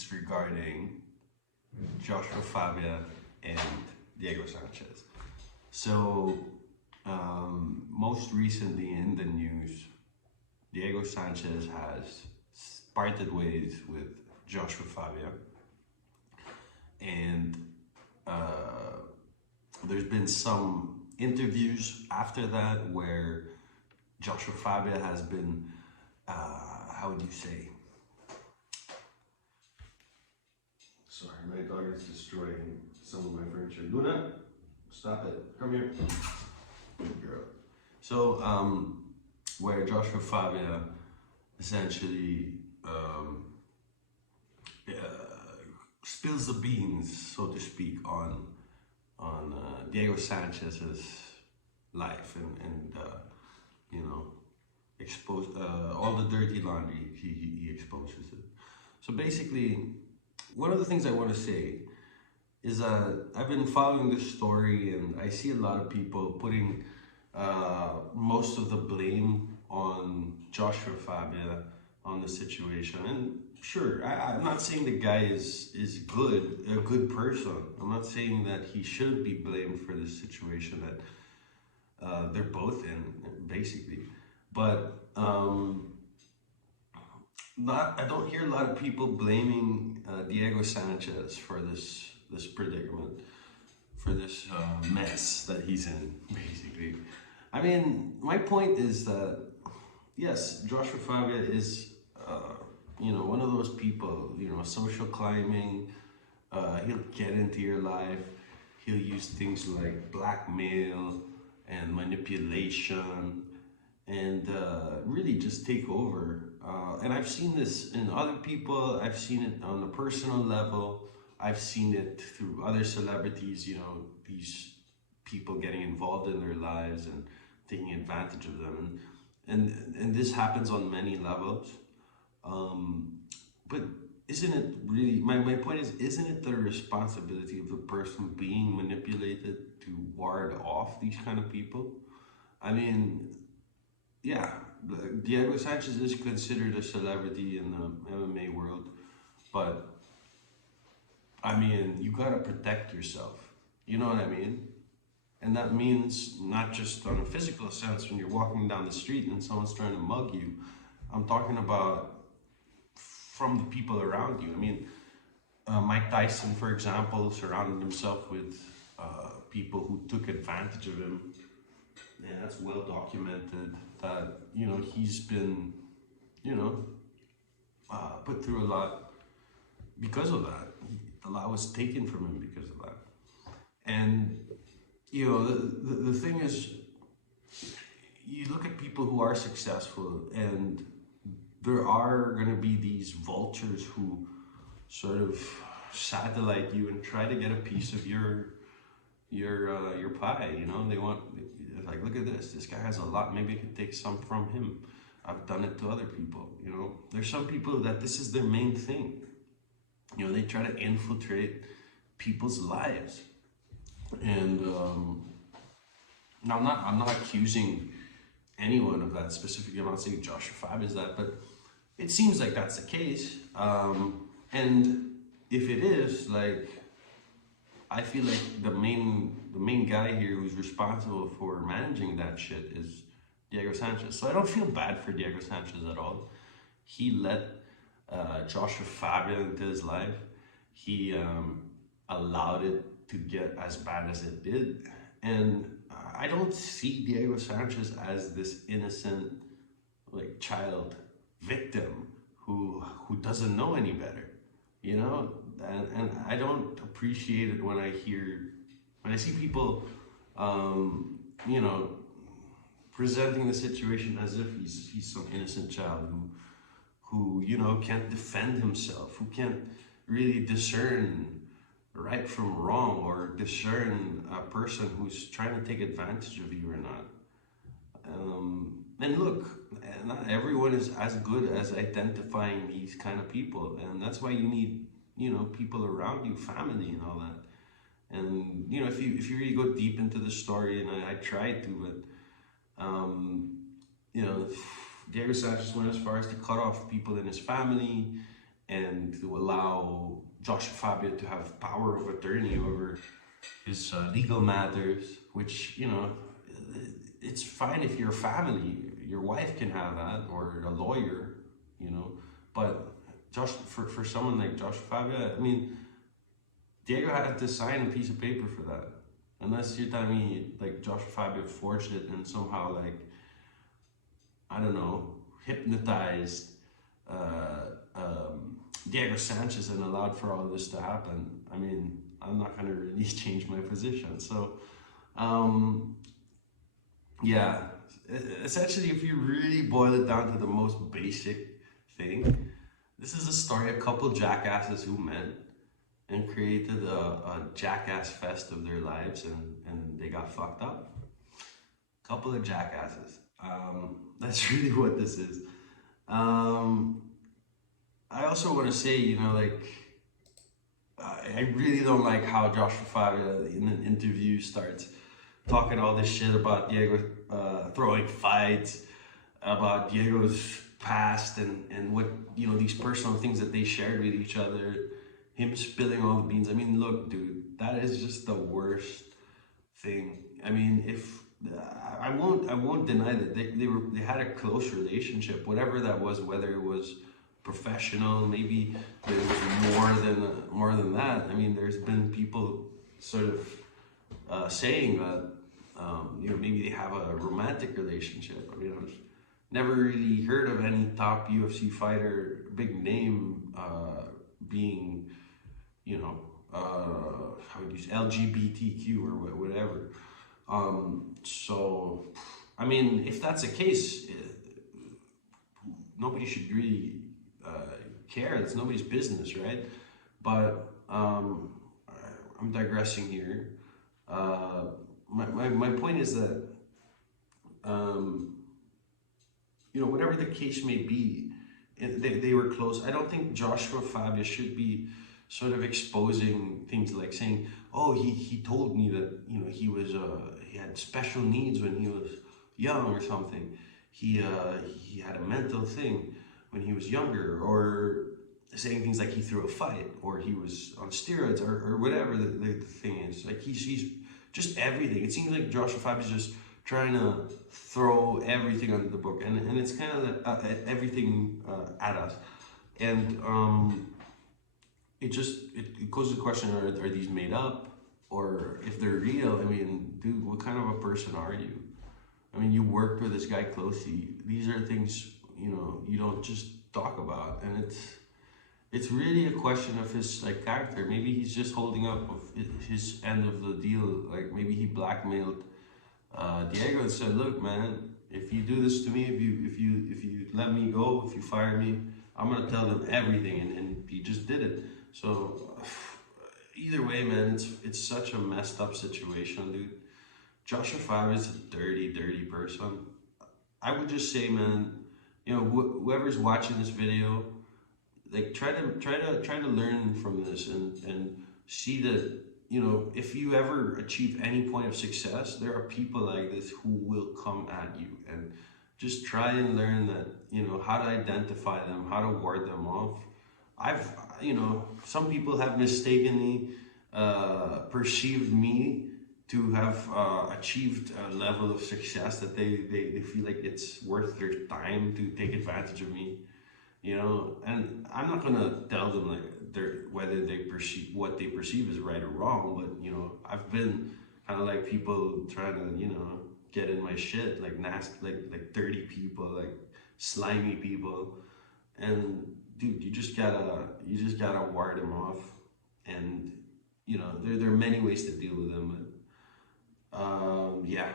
it's regarding Josha Fabia and Diego Sanchez. So, most recently in the news, Diego Sanchez has parted ways with Josha Fabia, and there's been some interviews after that where Josha Fabia has been, how would you say? Sorry, my dog is destroying some of my furniture. Luna, stop it. Come here. Good girl. So, where Josha Fabia essentially spills the beans, so to speak, on Diego Sanchez's life and you know, expose all the dirty laundry. He exposes it. So basically, one of the things I want to say is that I've been following this story, and I see a lot of people putting most of the blame on Josha Fabia on the situation. And sure, I'm not saying the guy is a good person. I'm not saying that he shouldn't be blamed for this situation that they're both in, basically. But I don't hear a lot of people blaming Diego Sanchez for this predicament, for this mess that he's in, basically. I mean, my point is that, yes, Josha Fabia is, you know, one of those people, you know, social climbing, he'll get into your life, he'll use things like blackmail and manipulation and really just take over. And I've seen this in other people, I've seen it on a personal level, I've seen it through other celebrities, you know, these people getting involved in their lives and taking advantage of them. And this happens on many levels. But isn't it really, my point is, isn't it the responsibility of the person being manipulated to ward off these kind of people? I mean, yeah, Diego Sanchez is considered a celebrity in the MMA world, but I mean, you gotta protect yourself. You know what I mean? And that means not just on a physical sense when you're walking down the street and someone's trying to mug you. I'm talking about from the people around you. I mean, Mike Tyson, for example, surrounded himself with people who took advantage of him. And that's well documented that, you know, he's been, you know, put through a lot because of that. A lot was taken from him because of that. And, you know, the thing is, you look at people who are successful, and there are going to be these vultures who sort of satellite you and try to get a piece of your pie. You know, they want, like, look at this guy has a lot, maybe I could take some from him. I've done it to other people. You know, there's some people that this is their main thing. You know, they try to infiltrate people's lives. And now I'm not accusing anyone of that specifically. I'm not saying Josha Fabia is that, but it seems like that's the case. And if it is, like, I feel like the main guy here who's responsible for managing that shit is Diego Sanchez. So I don't feel bad for Diego Sanchez at all. He let Josha Fabia into his life. He allowed it to get as bad as it did. And I don't see Diego Sanchez as this innocent, like, child victim who doesn't know any better, you know? And I don't appreciate it when I see people, you know, presenting the situation as if he's some innocent child who, you know, can't defend himself, who can't really discern right from wrong, or discern a person who's trying to take advantage of you or not. And look, not everyone is as good as identifying these kind of people, and that's why you need, you know, people around you, family and all that. And, you know, if you really go deep into the story, and I tried to, but you know, Diego Sanchez went as far as to cut off people in his family, and to allow Josha Fabia to have power of attorney over his legal matters, which, you know, it's fine if you're a family, your wife can have that, or a lawyer, you know, but for someone like Josha Fabia, I mean, Diego had to sign a piece of paper for that. Unless you're telling me like Josha Fabia forged it and somehow, like, I don't know, hypnotized Diego Sanchez and allowed for all of this to happen. I mean, I'm not gonna really change my position. So, yeah, essentially, if you really boil it down to the most basic thing, this is a story, a couple jackasses who met and created a jackass fest of their lives, and they got fucked up. Couple of jackasses. That's really what this is. I also want to say, you know, like, I really don't like how Josha Fabia in an interview starts talking all this shit about Diego throwing fights, about Diego's past and what, you know, these personal things that they shared with each other, him spilling all the beans. I mean, look, dude, that is just the worst thing. I mean, if I won't deny that they had a close relationship, whatever that was, whether it was professional, maybe there was more than that. I mean, there's been people sort of saying that you know, maybe they have a romantic relationship. I mean, I've never really heard of any top UFC fighter, big name, being, you know, how would you say, LGBTQ or whatever. So, I mean, if that's the case, nobody should really care. It's nobody's business, right? But I'm digressing here. My point is that, you know, whatever the case may be, they were close. I don't think Josha Fabia should be sort of exposing things like saying, oh, he told me that, you know, he had special needs when he was young or something. He had a mental thing when he was younger, or saying things like he threw a fight, or he was on steroids, or whatever the thing is. Like, he's just everything. It seems like Josha Fabia is just trying to throw everything under the book, and it's kind of everything at us. And it goes to the question, are these made up? Or if they're real, I mean, dude, what kind of a person are you? I mean, you worked with this guy closely. These are things, you know, you don't just talk about. And it's really a question of his, like, character. Maybe he's just holding up of his end of the deal. Like, maybe he blackmailed Diego and said, look, man, if you do this to me, if you let me go, if you fire me, I'm gonna tell them everything. And he just did it. So either way, man, it's such a messed up situation, dude. Josha Fabia is a dirty person. I would just say, man, you know, whoever's watching this video, like, try to learn from this and see that, you know, if you ever achieve any point of success, there are people like this who will come at you, and just try and learn that, you know, how to identify them, how to ward them off. You know, some people have mistakenly perceived me to have achieved a level of success that they feel like it's worth their time to take advantage of me, you know. And I'm not gonna tell them like whether they perceive what they perceive is right or wrong, but, you know, I've been kind of like people trying to, you know, get in my shit, like nasty, like dirty people, like slimy people, and dude, you just gotta ward them off. And, you know, there are many ways to deal with them. Yeah,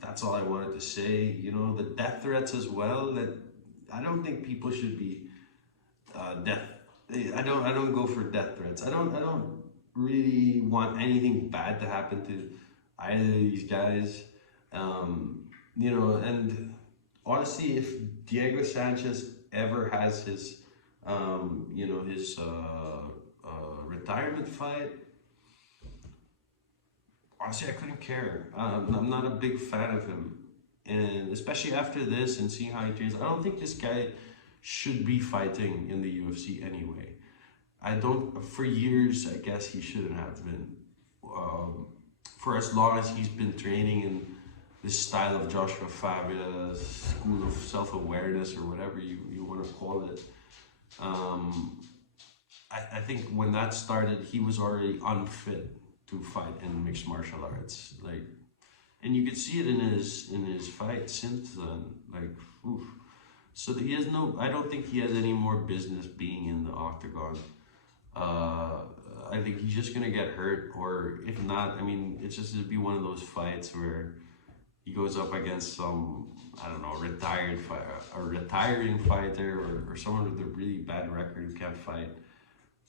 that's all I wanted to say. You know, the death threats as well. That I don't think people should be death. I don't go for death threats. I don't really want anything bad to happen to either of these guys. You know, and honestly, if Diego Sanchez ever has his, you know, his retirement fight, honestly, I couldn't care. I'm not a big fan of him, and especially after this and seeing how he trains, I don't think this guy should be fighting in the UFC anyway. I don't, for years, I guess he shouldn't have been. For as long as he's been training in this style of Josha Fabia, school of self-awareness, or whatever you want to call it. I think when that started, he was already unfit to fight in mixed martial arts. Like, and you could see it in his fight since then. Like, oof. So he has no. I don't think he has any more business being in the octagon. I think he's just gonna get hurt, or if not, I mean, it's just gonna be one of those fights where he goes up against some, I don't know, retiring fighter, or someone with a really bad record who can't fight.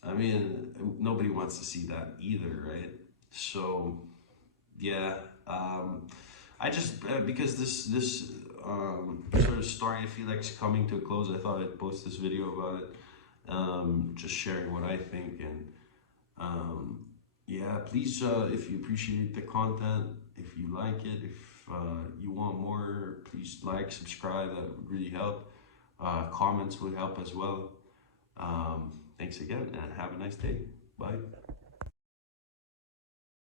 I mean, nobody wants to see that either, right? So, yeah, I just because this sort of story, I feel like, is coming to a close. I thought I'd post this video about it, just sharing what I think. And yeah, please, if you appreciate the content, if you like it, if you want more, please like, subscribe. That would really help. Comments would help as well. Thanks again, and have a nice day. Bye.